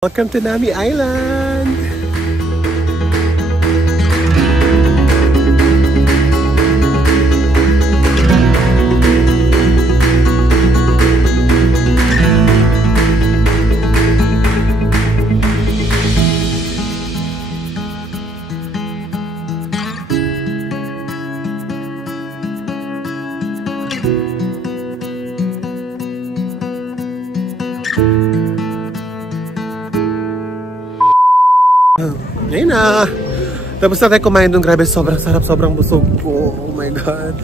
Welcome to Nami Island! Ngayon na! Tapos na tayo kumain doon. Grabe, sobrang sarap, sobrang busog ko. Oh my God.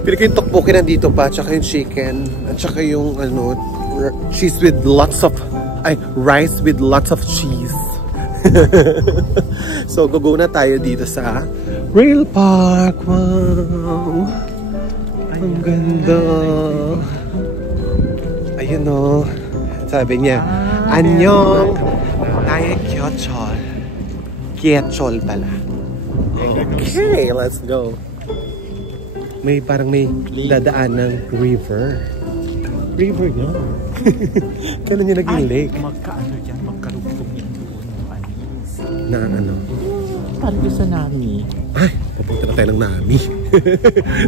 Pili ko yung tteokbokki nandito pa, tsaka yung chicken, at tsaka yung ano, cheese with lots of, rice with lots of cheese. So, go na tayo dito sa Rail Park. Wow! Ang ganda! Ayun o. Sabi niya, Annyeong! Naye Kyochol. Kyochol pala. Okay, let's go. Parang may dadaan ng river. River nga. Kailan niya naging lake? Magkaano dyan, magkarugtong yan doon. Na ano? Parang doon sa Nami. Ay, papunta na tayo ng Nami.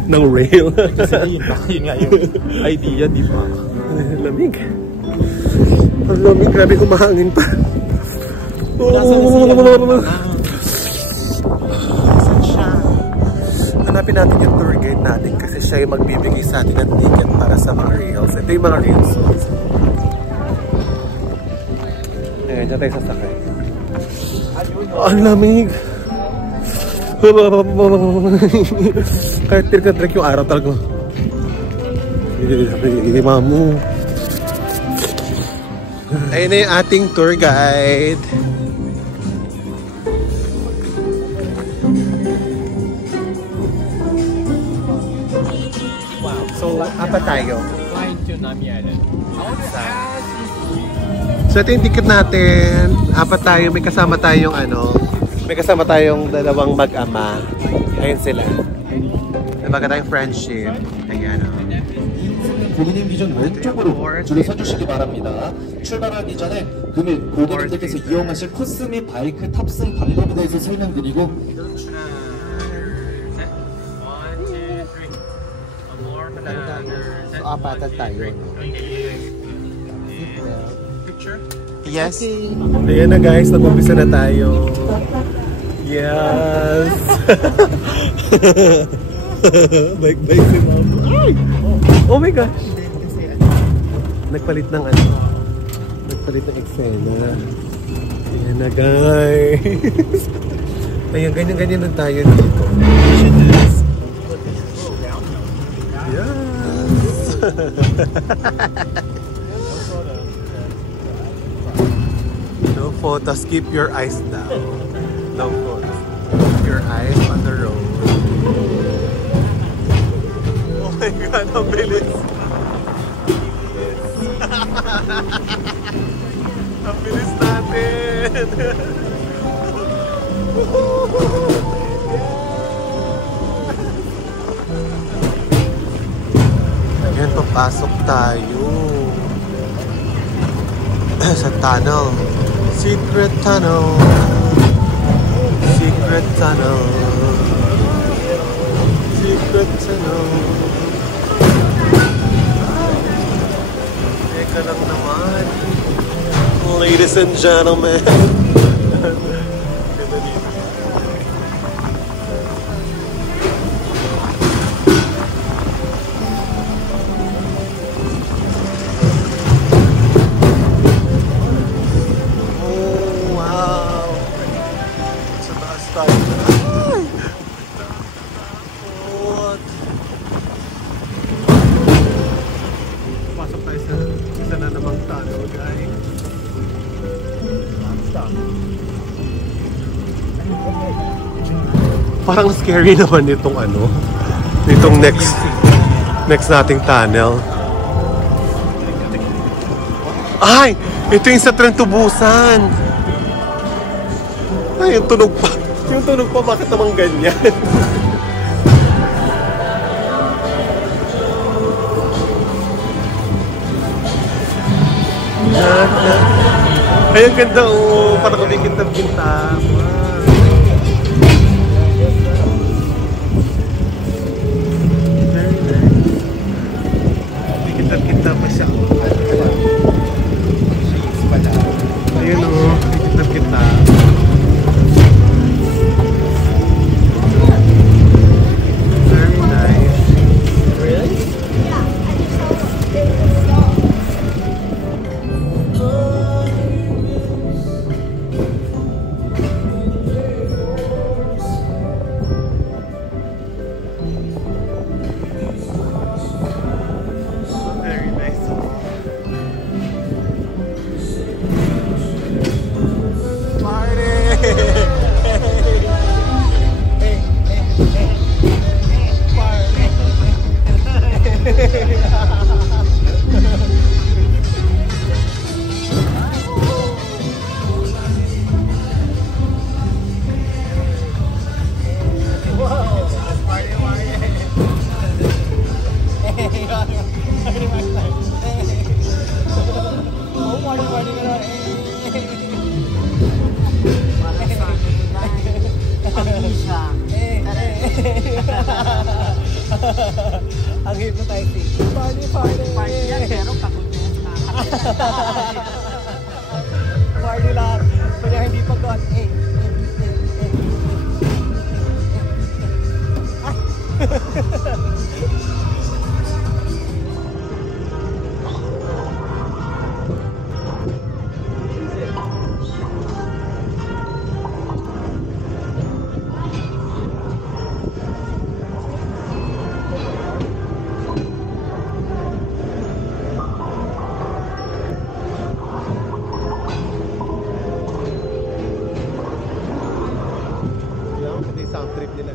Ng rail. Kasi yun nga yung idea, di ba? Lamig. Ang lamig, grabe kumahangin pa. Saan siya? Hanapin natin yung tour guide natin kasi siya yung magbibigay sa atin ng ticket para sa mga rails. Ito yung mga rails. Ayan, dyan tayo sasakay. Ang lamig! Kahit tirka-trek yung araw talaga. Ilima mo. Ayun na yung ating tour guide. So, apat tayo. Flying to Nami Island. So, ito yung ticket natin. Apat tayo. May kasama tayong may kasama tayong dalawang mag-ama. Ayun sila. May magandang friendship. Ayan o. 고객님 기준 왼쪽으로 줄을 서주시기 바랍니다. 출발하기 전에 고객님들께서 이용하실 코스 및 바이크 탑승 방법에 대해서 설명드리고 Apatan tayo. Yes. Ayan na guys, nag-umpisa na tayo. Yes! Bike si Mama. Ay! Oh my gosh! Nagpalit ng Nagpalit ng eksena. Ayan na guys! Ayan, ganyan-ganyan na tayo dito. No photos, keep your eyes down. No photos. Keep your eyes on the road. Oh my God, ang bilis. Ang bilis natin. Ayan, papasok tayo sa tunnel. Secret tunnel. Secret tunnel. Secret tunnel. Teka lang naman. Ladies and gentlemen. Pasok tayo sa isa na namang tunnel, guys. Parang scary naman itong itong next nating tunnel. Ay! Ito yung sa tren tubusan. Ay, yung tunog pa. Yung tunog pa, bakit naman ganyan? Ay, ang ganda oh. Parang kami kintab-kintab. Very nice. Kintab-kintab pa siya. Ayun oh. Kintab-kintab. Very nice. Really? Very nice. Ang hypnotizing. Party, party. Party yan, pero takot na yan. Party lang. Kaya hindi pa doon. Sound trip nila.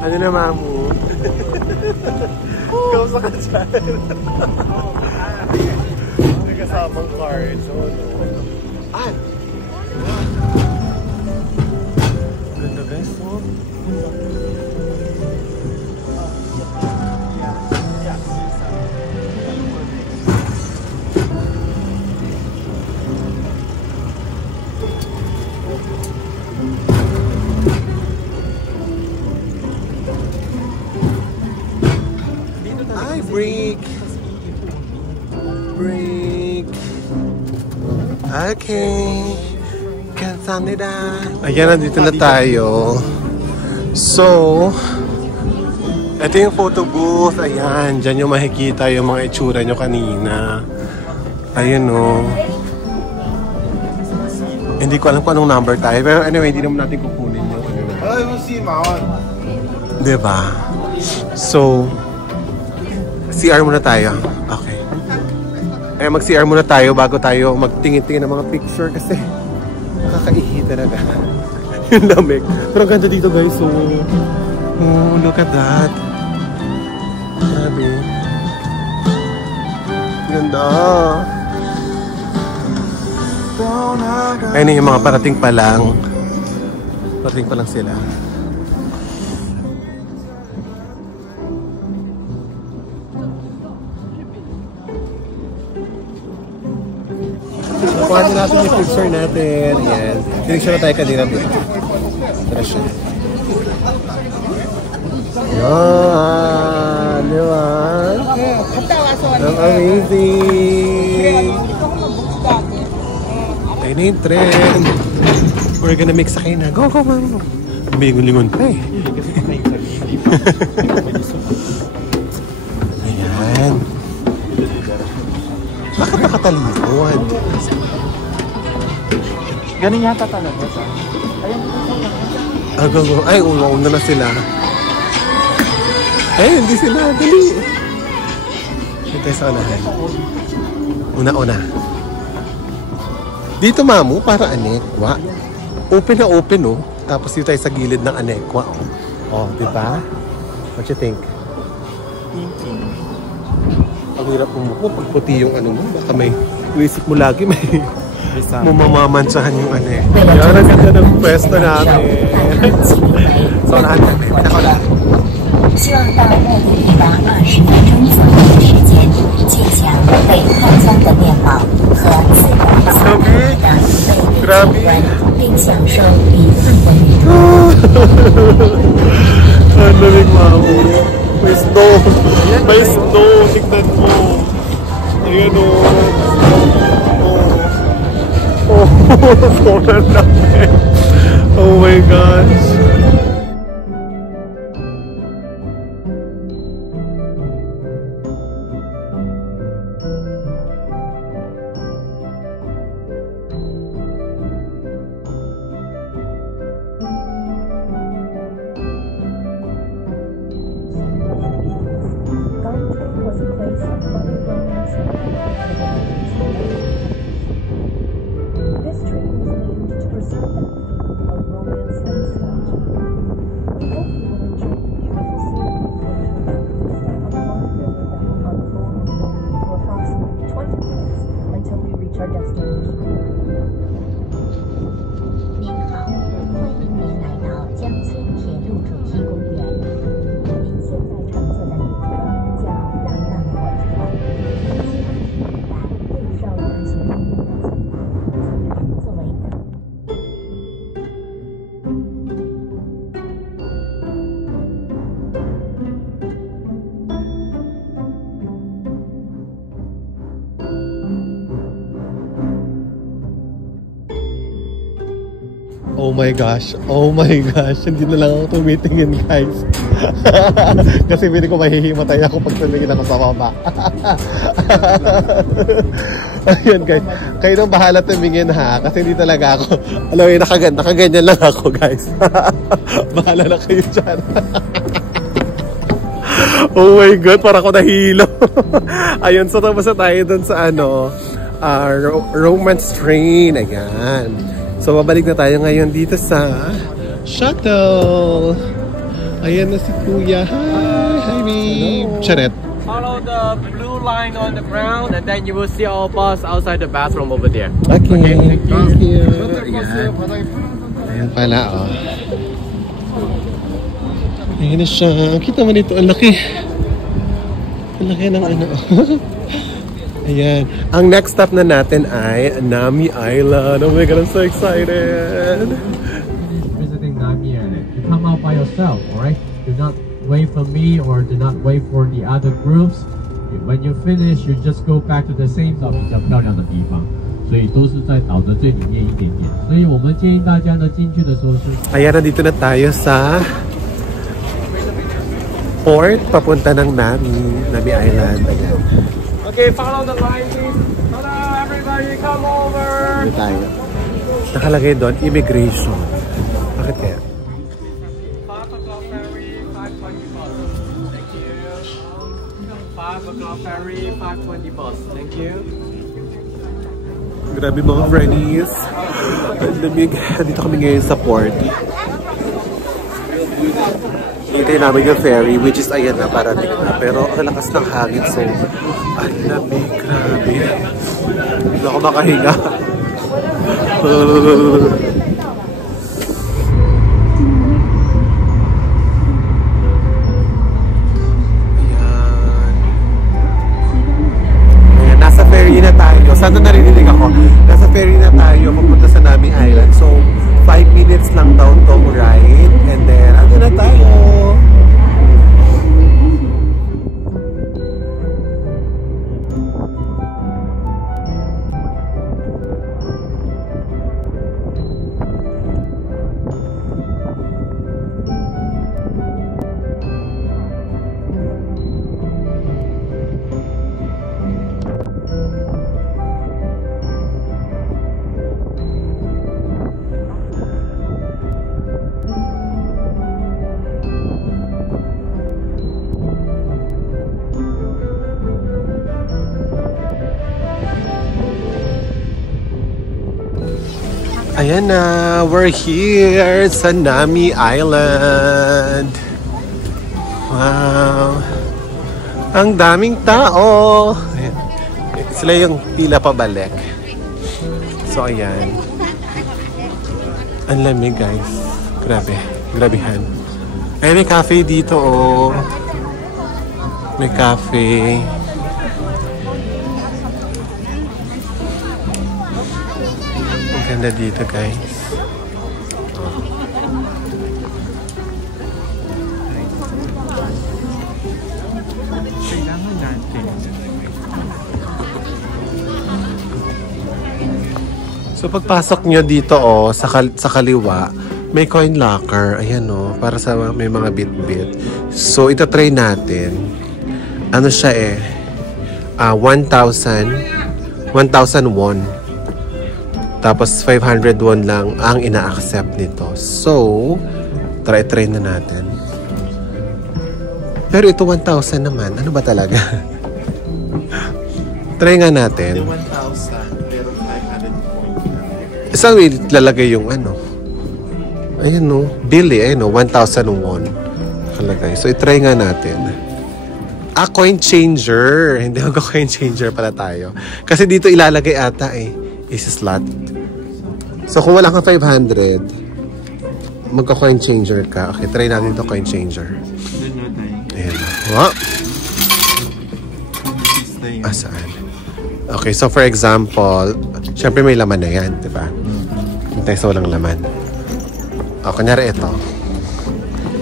Ano na, Mamu? Kausa ka dyan. May kasamang card. So, no. Ah! Ganda guys, oh. Ay, break. Break. Okay. Kansanida. Ayan, nandito na tayo. So, ito yung photo booth. Ayan, dyan yung makikita yung mga itsura nyo kanina. Ayan o. Hindi ko alam kung anong number tayo. Pero anyway, hindi naman natin kukunin yung ano na. Ay, we'll see, Maon. Diba? So, CR muna tayo. Okay. Eh, mag-CR muna tayo bago tayo magtingin-tingin ng mga picture kasi nakakaihi talaga. Yung lamig. Pero ang ganda dito guys. So, oh, look at that. Grabe. Ganda. Ayun yung mga parating pa lang. Parating pa lang sila. Kuha natin yung picture natin. Ayan. Pinicture na tayo kanina dito. Tara siya. Yan! Di ba? Ang amazing! Ayun na yung trend. We're gonna mix sa kayo na. Go, go, go! Bingon-lingon pa eh. Ayan. Bakit nakatalikod? Ganun yata talaga sa. Ay, una na sila. Ay, hindi sila. Dali. Dito sa unahan. Una-una. Dito, mamu, para anekwa. Open na open, oh. Tapos dito tayo sa gilid ng anekwa, oh. Oh, di ba? What you think? Ang hirap umupo pag puti yung ano mo. Baka may isip mo lagi may mamamantsahan yung anekwa. Yan, ang ganda ng pwesto namin. So, unahan natin. Pinakaula. 希望到目的地的20分钟左右的时间，记下被泡姜的面包和自然相遇的美丽景观，并享受一份的旅途。 Ang lamig, mamo. May snow. May snow. Tignan mo. Ayan o. Oh. Sobrang laki. Oh my gosh. Oh my gosh. Oh my gosh. Hindi na lang ako tumitingin, guys. Kasi hindi ko mahihimatay ako pag tumingin ako sa baba. Ayun, guys. Kayo nang bahala tumingin, ha? Kasi hindi talaga ako. Alam mo, nakaganyan lang ako, guys. Bahala na kayo dyan. Oh my God, parang ako nahilo. Ayun, so tapos na tayo dun sa romance train. Ayan. So, babalik na tayo ngayon dito sa shuttle. Ayan na si Kuya. Hi, babe. Charet. Follow the blue line on the ground and then you will see our bus outside the bathroom over there. Okay, thank you. Ayan. Ayan pala, oh. Ayan na siya. Kita mo dito, ang laki. Ang laki ng ano. Ayan. Ang next stop na natin ay Nami Island. Oh my God, I'm so excited. Visiting Nami Island. You come out by yourself, alright? Do not wait for me or do not wait for the other groups. When you finish, you just go back to the same stop. 比较漂亮的地方，所以都是在岛的最里面一点点。所以我们建议大家呢进去的时候是。Ayan, nandito na tayo sa port papunta ng Nami Island. Ayan. Okay, follow the line, please. Hello, everybody, come over. Dito tayo. Nakalagay doon, immigration. Bakit kaya? 5 o'clock ferry, 5:20 bus. Thank you. 5 o'clock ferry, 5:20 bus. Thank you. Grabe mga friendies. Dito kami ngayon sa port. Hintay namin yung ferry, which is ayan na, parating na. Pero ang lakas ng hangin, so ang lamig, grabe. Hindi ako makahinga. Ayan, nasa ferry na tayo. Sana narinig ako. Nasa ferry Ayan na, we're here sa Nami Island. Wow. Ang daming tao. Ayan. Sila yung pila pabalik. So, ayan. Ang lamig, guys. Grabe. Grabehan. Ay, may cafe dito, oh. May cafe. Ang ganda dito, guys. Kailangan natin. So pagpasok nyo dito sa kaliwa, may coin locker. Ayan para sa may mga bit-bit. So ito try natin. Ano siya 1,000 won. Tapos 500 won lang ang ina-accept nito. So try na natin. Pero ito 1,000 naman. Ano ba talaga? Try nga natin. 1,000 pero 500 Isang lalagay yung Ayan bill ayan 1,000 won. Kalagay. So, itry nga natin. Coin changer. Hindi mag-coin changer pala tayo. Kasi dito ilalagay ata is slot. So, kung wala kang 500, magka-coin changer ka. Okay, try natin ito coin changer. Ayan. Wow. Saan? Okay, so for example, syempre may laman na yan, di ba? Hintay sa walang laman. Kunyari ito.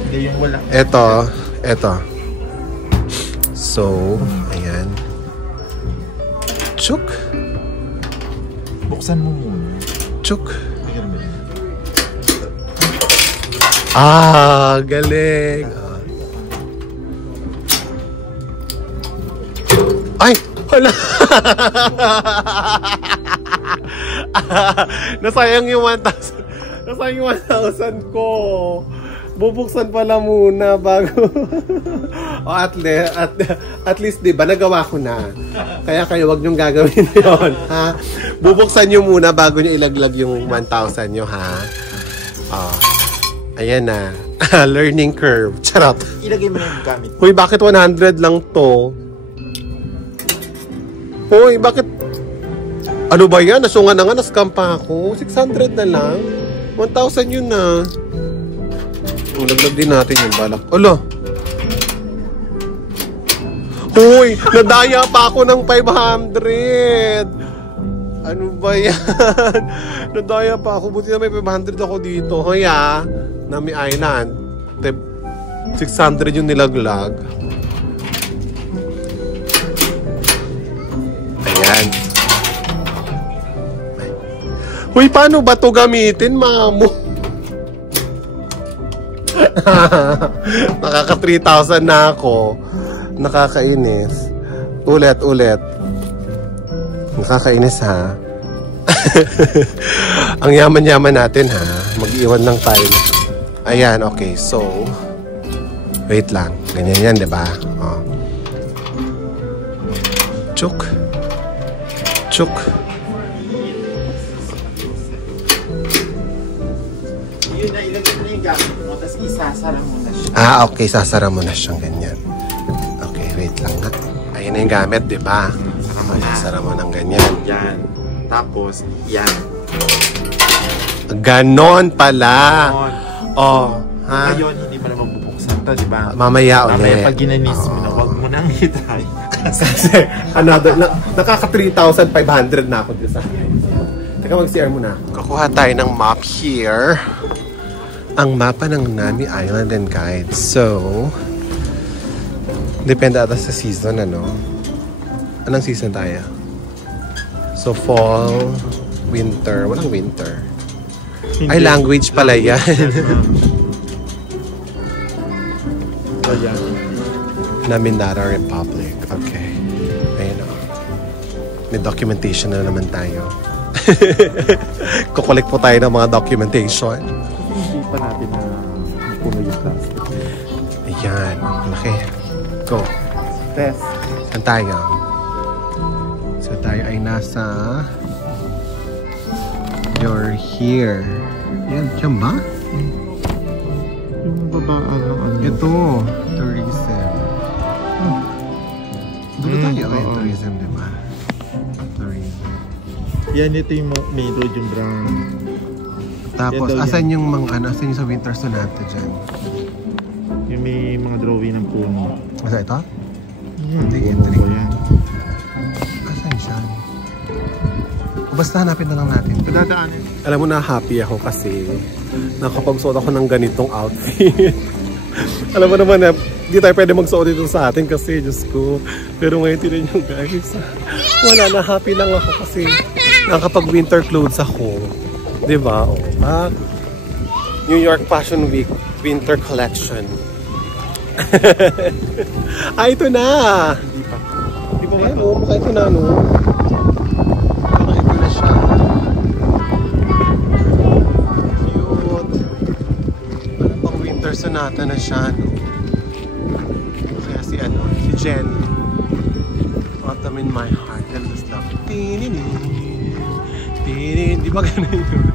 Hindi yung wala. Ito. So, ayan. Chuk. Buksan mo muna. Chuk. Tignan mo. Galing. Ay! Wala! Nasayang yung 1,000. Nasayang yung 1,000 ko. Bubuksan pala muna bago. At least, di ba, nagawa ko na. Kaya kayo, wag niyong gagawin yun. Ha? Bubuksan niyo muna bago niyo ilaglag yung 1,000 niyo, ha? Ayan na. Learning curve. Charot. Ilagay mo na yung gamit. Hoy, bakit 100 lang to? Hoy, bakit? Ano ba yan? Nasunga na nga, nascam pa ako. 600 na lang. 1,000 yun na. Laglag din natin yung balak. Alo. Hoy, nadaya pa ako ng 500. Ano ba yan? Nadaya pa ako. Buti na may 500 ako dito. Hoy Nami Island. 600 yung nilaglag. Ayan. Hoy, paano ba to gamitin, mamo? Nakaka 3,000 na ako. Nakakainis. Ulit. Nakakainis, ha? Ang yaman-yaman natin, ha? Mag-iwan lang tayo. Ayan, okay. So, wait lang. Ganyan yan, diba? Chuk. Yun na, ilagay mo na yung gamit mo, tapos isasara mo na siya. Okay. Sasara mo na siyang ganyan. Okay, wait lang nga. Ayan na yung gamit, diba? Sara mo ng ganyan. Yan. Tapos, yan. Ganon pala. Ha? Ngayon, hindi mo na mabubuksan to, di ba? Mamaya ulit. Mamaya pag ginanis mo na, huwag mo nang itry. Kasi, nakaka 3,500 na ako dito sa akin. Teka, mag-CR muna. Kukuha tayo ng map here. Ang mapa ng Nami Island and Guide. So, depende ata sa season, Anong season tayo? So, fall, winter. Walang winter. Ay, language pala yan. Naminara Republic. Okay. Ayun may documentation na naman tayo. Kukulik po tayo ng mga documentation. Hindi pa natin na puno yung plastic. Ayan. Laki. Go. Test. Saan tayo? So tayo ay nasa You're here. Yan ba? Yung baba, ano. Ito, tourism. Dito tayo ay tourism, di ba? Tourism. Yan, ito yung main road, yung brown. Tapos, asan yung mga ano? Asan yung sa Winter Sonata dyan? Yung may mga drawing ng puno. Asa ito? Hindi, entry. yan. Asan siya? Basta hanapin na lang natin. Padadaanin. Alam mo na happy ako kasi nakapagsuot ako ng ganitong outfit. Alam mo naman na hindi tayo pwede magsuot dito sa atin kasi Diyos ko. Pero ngayon tinan nyo guys. Wala na, happy lang ako kasi nakapag winter clothes ako. Diba? O, New York Fashion Week Winter Collection. Ito na! Hindi pa. Hindi pa ba? No, baka ito na, no? Baka ito na siya. Cute. Ano pang Winter Sonata na siya, no? Kaya si Jen. Autumn in my heart. And this love. Di ba ganun yun?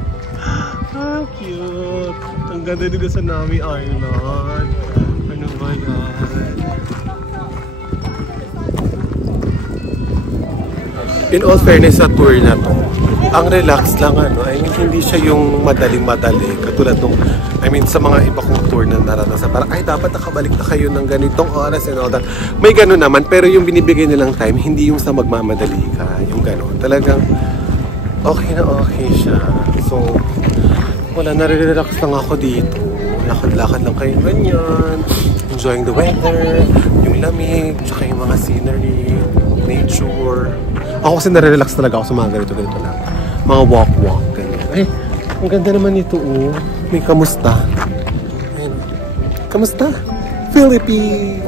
Cute. Ang ganda dito sa Nami Island. Ano ba yan? In all fairness sa tour na to, ang relax lang ano. I mean, hindi siya yung madaling-madali. Katulad nung, sa mga iba kong tour na naranasan. Parang, ay, dapat nakabalik na kayo ng ganitong oras and all that. May gano'n naman, pero yung binibigay nilang time, hindi yung sa magmamadali ka. Yung gano'n. Talagang, okay na okay siya. So, wala, nare-relax lang ako dito. Lakad-lakad lang kayo ganyan. Enjoying the weather, yung lamig, tsaka yung mga scenery, nature. Ako kasi nare-relax talaga ako sa mga ganito lang. Mga walk-walk, ganyan. Ay, ang ganda naman ito, oh. May kamusta. Ayun. Kamusta? Philippines!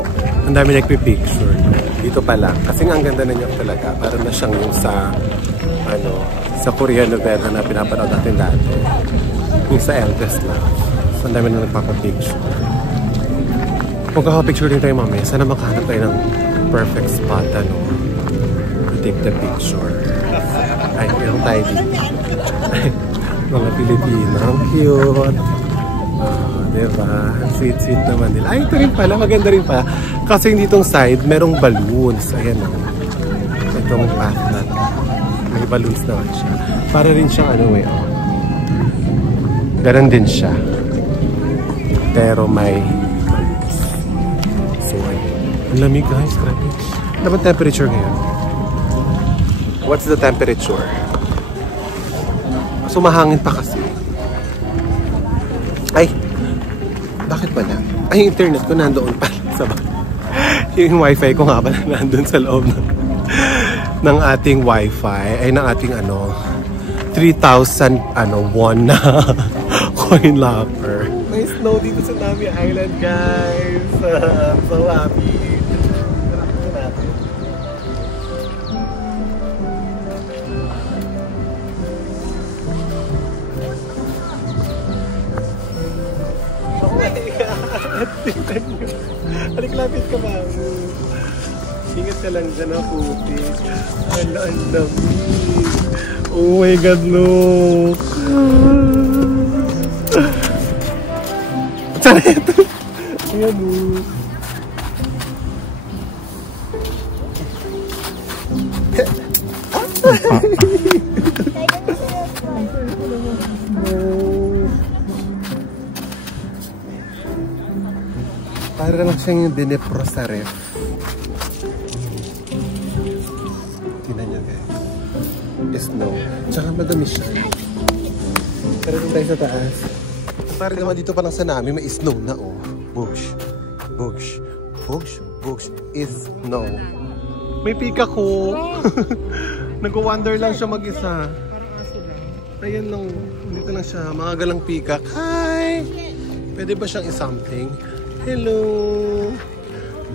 Ang dami nagpipicture. Dito pa lang. Kasi nga ang ganda na niya talaga. Para na siyang yung sa, sa Korean novela na pinapanood natin dati. Yung sa Eldest na. So, ang dami na nagpapapicture. Magkakapicture din tayo mamaya. Sana makahanap tayo ng perfect spot, to take the picture. Ay, meron tayo dito. Mga Pilipino. Ang cute. Diba? Ang sweet-sweet naman nila. Ay, ito rin pala. Maganda rin pala. Kasi yung ditong side, merong balloons. Ayan o. Itong path na. May balloons naman siya. Para rin siyang Ganon din siya. Pero may balloons. So, ayun. Ang lamig guys. Grabe. Ano ba temperature ngayon? What's the temperature? So, mahangin pa kasi. Ay! Bakit ba na? Ay, yung internet ko nandoon pa sa yung wifi ko nga pala nandun sa loob ng ating wifi. Ay, ng ating 3,000 won na coin locker. May snow dito sa Nami Island, guys. So happy. Halik, lapit ka ba? Ingat ka lang dyan na puti. Ang lamig. Oh my God, look. Saan ito? Ayan o. Para lang siyang yung dinepro sa ref. Tingnan niyo guys. Snow. Tsaka madami siya. Pero doon tayo sa taas. Parang naman dito pa lang sa namin, may snow na oh. Bush. Bush. Bush. Bush is snow. May pika ko. Nag-wander lang siya mag-isa. Ayan lang. Dito lang siya. Mga galang pikak. Hi! Pwede ba siyang i-something? Hello!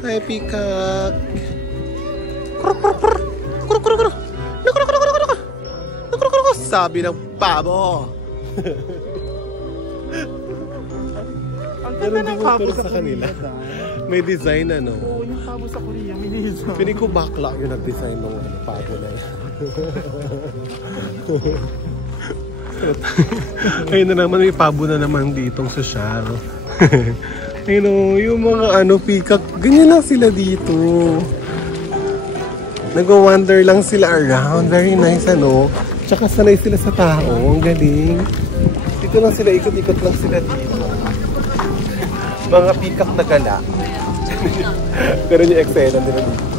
Hi, peacock! Sabi ng pabo! Ang ganda ng pabo sa kanila. May design Oo, yung pabo sa Korea, may design. Piling ko bakla yung nag-design ng pabo na yan. Ayun na naman, may pabo na naman ditong sosyal. Ayun o, yung mga peacock, ganyan lang sila dito. Nag-wander lang sila around. Very nice, Tsaka sanay sila sa tao. Ang galing. Dito lang sila, ikot-ikot lang sila dito. Mga peacock na gala. Pero yung eksena nila dito.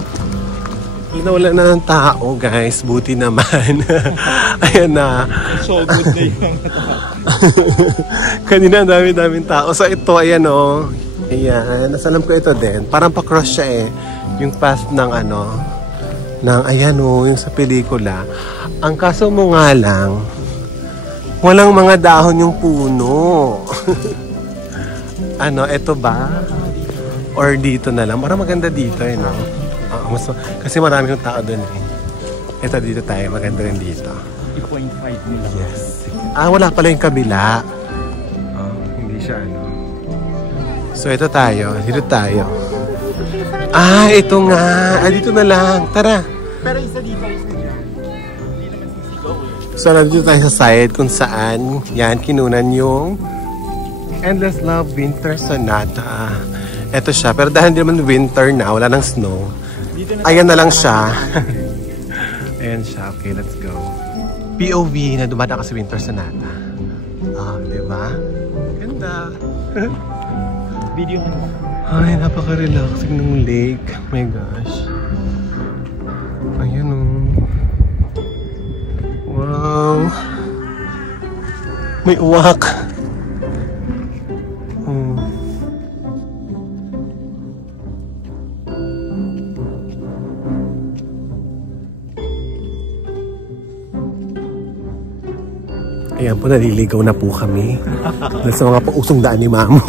Wala na ng tao, guys. Buti naman. Ayan na. So good na yung tao. Kanina ang dami-daming tao. So ito, ayan o. Ayan. Nasalam ko ito din. Parang pa-cross siya yung path ng ayan o, yung sa pelikula. Ang kaso mo nga lang, walang mga dahon yung puno. Ito ba? Or dito na lang. Parang maganda dito, kasi marami yung tao doon Ito dito tayo, maganda rin dito. 3.5 nila. Yes. Wala pala yung kabila. Hindi siya So ito tayo, dito tayo. Ito nga. Dito na lang. Tara. Pero isa dito, isa dyan. Hindi naman sisigaw So nandito tayo sa side kung saan yan, kinunan yung Endless Love Winter Sonata. Ito siya, pero dahil hindi naman winter na, wala nang snow. Ayan na lang siya. Ayan siya. Okay, let's go. POV na dumadaan ka sa Winter Sonata. Diba? Ganda. Video mo. Ay, napaka-relaxing ng lake. Oh my gosh. Ayan o. Wow. May uwak. Ayan po, naliligaw na po kami. Dahil sa mga pausong daan ni Mamo.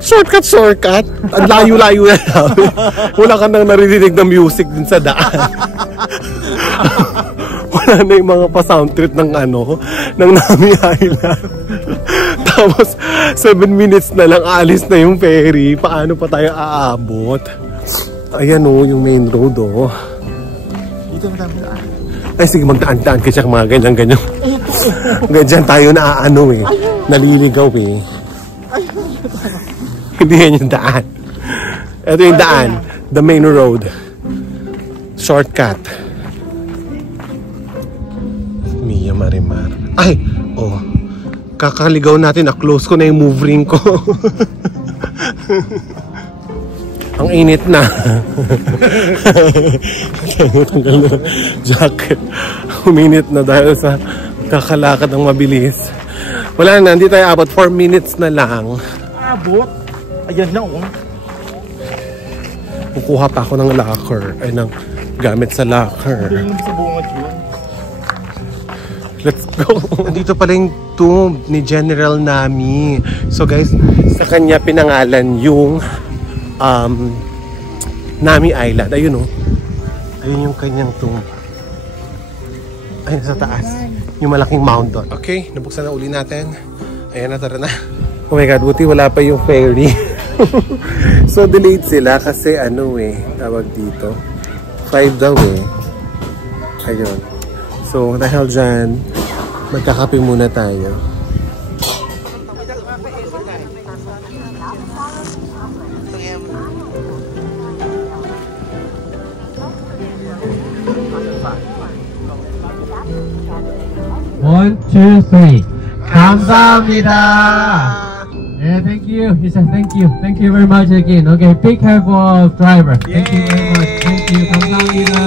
Shortcut! Ang layo-layo na namin. Wala ka nang naririnig ng music din sa daan. Wala na yung mga pa-sound trip ng Nami Island. Tapos, 7 minutes na lang, alis na yung ferry. Paano pa tayo aabot? Ayan yung main road Dito madami daan. Ay, sige, magdaan-daan kasi mga ganyan-ganyan. Ganyan tayo na naliligaw Hindi yan yung daan. Ito yung daan. The main road. Shortcut. Mia Marimar. Ay! Kakaligaw natin. Close ko na yung move ring ko. Ang init na. Tanggal na jacket. Uminit na dahil sa kakalakad ng mabilis. Wala na, hindi tayo abot. 4 minutes na lang. Abot? Ayan na Kukuha pa ako ng locker. Ay, ng gamit sa locker. Ito yung sa bungad yun. Let's go. Nandito pala yung tomb ni General Nami. So guys, sa kanya pinangalan yung Nami Island. Ayun ayun yung kanyang tomb. Ayun sa taas. Yung malaking mountain. Okay, nabuksan na uli natin. Ayan na, tara na. Oh my God, buti wala pa yung ferry. So delayed sila kasi tawag dito 5 daw ayun. So dahil dyan, magkakape muna tayo. One, two, three. 감사합니다. Yeah, thank you. He said thank you. Thank you very much again. Okay, be careful, driver. Thank you very much. Thank you. 감사합니다.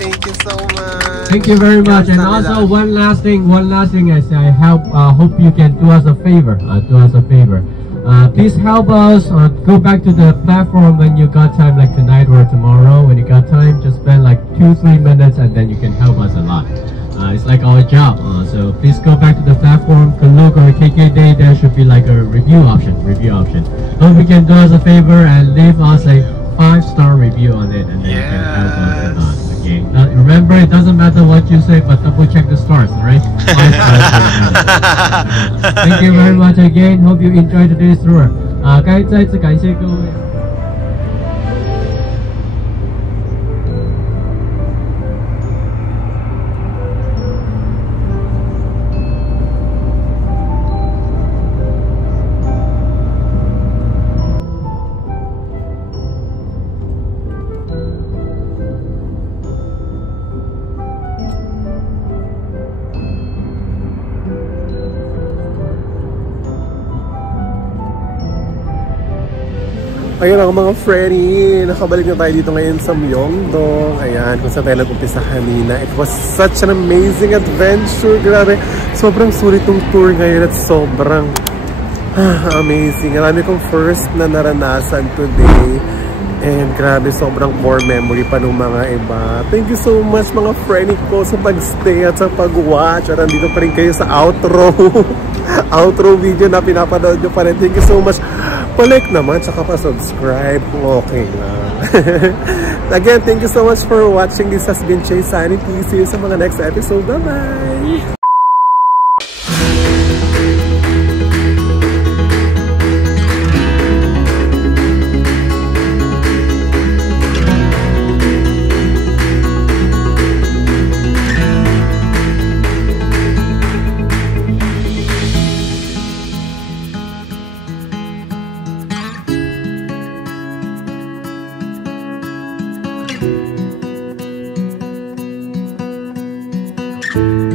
Thank you so much. Thank you very much. And also one last thing is I hope you can do us a favor. Please help us go back to the platform when you got time, like tonight or tomorrow. When you got time, just spend like 2-3 minutes and then you can help us a lot. It's like our job. So please go back to the platform, look or KKday, there should be like a review option. Hope you can do us a favor and leave us a 5-star review on it, and then you can help us a lot. Okay. Now, remember, it doesn't matter what you say, but double check the stars, alright? 5 stars. Thank you very much again. Hope you enjoyed today's tour. 再次感谢各位。Ayun ako mga Freddy, nakabalik na tayo dito ngayon sa Myeongdong. Ayan, kung saan tayo nag-umpisa kanina. It was such an amazing adventure. Grabe, sobrang sulit tong tour ngayon at sobrang amazing. Marami kong first na naranasan today. And grabe, sobrang core memory pa ng mga iba. Thank you so much mga Freddy ko sa pag-stay at sa pag-watch. At andito pa rin kayo sa outro. Outro video na pinapanood nyo pa rin. Thank you so much. Pa-like naman, tsaka pa-subscribe kung okay lang. Again, thank you so much for watching. This has been Chase Sanity. See you sa mga next episode. Bye-bye! Thank you.